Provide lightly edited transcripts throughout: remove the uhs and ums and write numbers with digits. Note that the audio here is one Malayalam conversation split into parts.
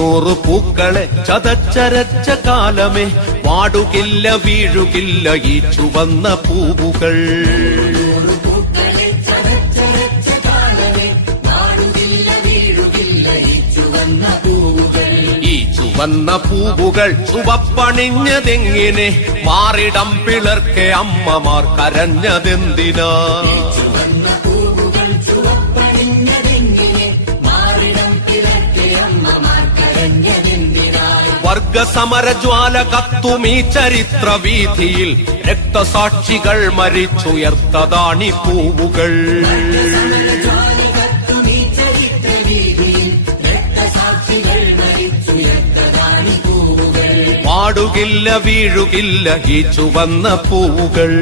നൂറു പൂക്കളെ ചതച്ചരച്ച കാലമേ, വാടുകില്ല വീഴുകില്ല ഈ ചുവന്ന പൂവുകൾ. ഈ ചുവന്ന പൂവുകൾ ചുവപ്പണിഞ്ഞതെങ്ങിനെ, മാറിടം പിളർക്കെ അമ്മമാർ കരഞ്ഞതെന്തിനാ? വർഗസമരജ്വാല കത്തുമീ ചരിത്ര വീഥിയിൽ, രക്തസാക്ഷികൾ മരിച്ചുയർത്തതാണി പൂവുകൾ. വാടുകില്ല വീഴുകില്ല ഈ ചുവന്ന പൂവുകൾ.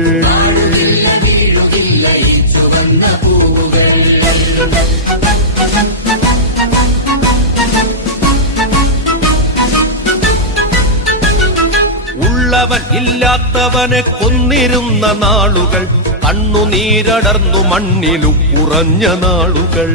ഉള്ളവൻ ഇല്ലാത്തവനെ കൊന്നിരുന്ന നാളുകൾ, കണ്ണുനീരടർന്നു മണ്ണിലു കുറഞ്ഞ നാളുകൾ.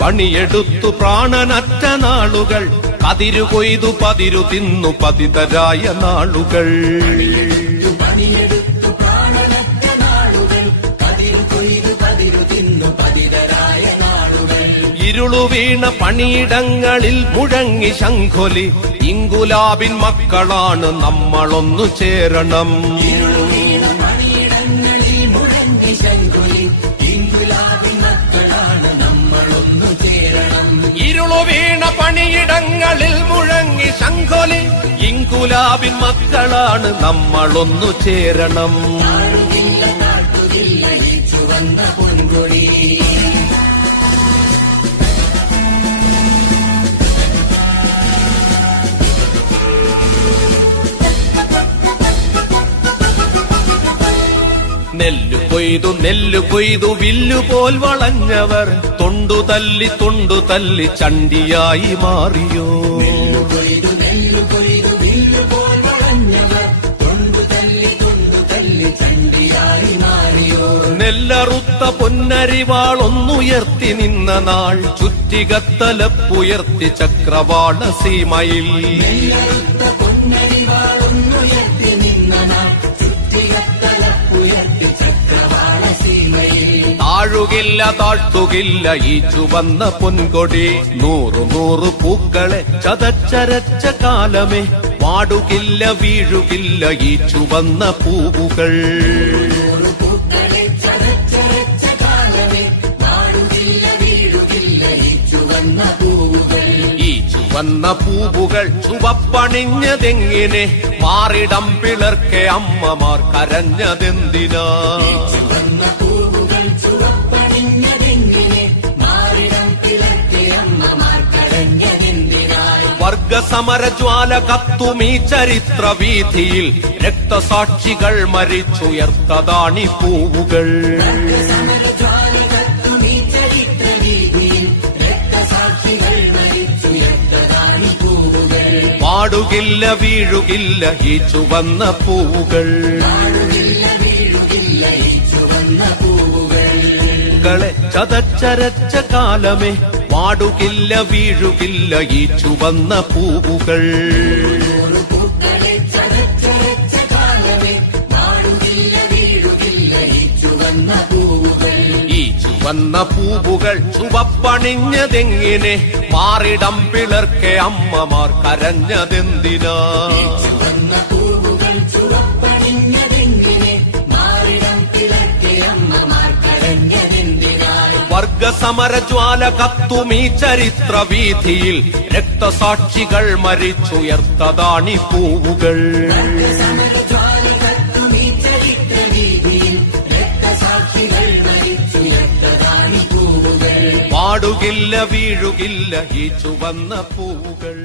പണിയെടുത്തു പ്രാണനറ്റ നാളുകൾ, കതിരു കൊയ്തു പതിരു തിന്നു പതിതരായ നാളുകൾ. ഇരുളു വീണ പണിയിടങ്ങളിൽ മുഴങ്ങി ശംഖൊലി, ഇങ്കുലാബിൻ മക്കളാണ് നമ്മളൊന്നു ചേരണം. ഇരുളു വീണ പണിയിടങ്ങളിൽ മുഴങ്ങി ശംഖൊലി, ഇങ്കുലാബിൻ മക്കളാണ് നമ്മളൊന്നു ചേരണം. നെല്ലു കൊയ്തു വില്ലുപോൽ വളഞ്ഞവർ, തൊണ്ടു തല്ലി ചണ്ടിയായി മാറിയോ? നെല്ലറുത്ത പൊന്നരിവാളൊന്നുയർത്തി നിന്ന നാൾ, ചുറ്റികത്തലപ്പുയർത്തി ചക്രവാള സീമയിൽ. താഴുകില്ല താഴ്ത്തുകില്ല ഈ ചുവന്ന പൊൻകൊടി. നൂറു പൂക്കളെ ചതച്ചരച്ച കാലമേ, വാടുകില്ല വീഴുകില്ല ഈ ചുവന്ന പൂവുകൾ. ഈ ചുവന്ന പൂവുകൾ ചുവപ്പണിഞ്ഞതെങ്ങിനെ, മാറിടം പിളർക്കെ അമ്മമാർ കരഞ്ഞതെന്തിനാ? വർഗസമരജ്വാല കത്തുമീ ചരിത്ര വീഥിയിൽ, രക്തസാക്ഷികൾ മരിച്ചുയർത്തതാണി പൂവുകൾ. വാടുകില്ല വീഴുകില്ല ഈ ചുവന്ന പൂവുകൾ. ചതച്ചരച്ച കാലമേ, വാടുകില്ല വീഴുകില്ല ഈ ചുവന്ന പൂവുകൾ. ഈ ചുവന്ന പൂവുകൾ ചുവപ്പണിഞ്ഞതെങ്ങിനെ, മാറിടം പിളർക്കെ അമ്മമാർ കരഞ്ഞതെന്തിനാ? വർഗസമരജ്വാല കത്തുമീ ചരിത്ര വീഥിയിൽ, രക്തസാക്ഷികൾ മരിച്ചുയർത്തതാണി പൂവുകൾ. വാടുകില്ല വീഴുകില്ല ഈ ചുവന്ന പൂവുകൾ.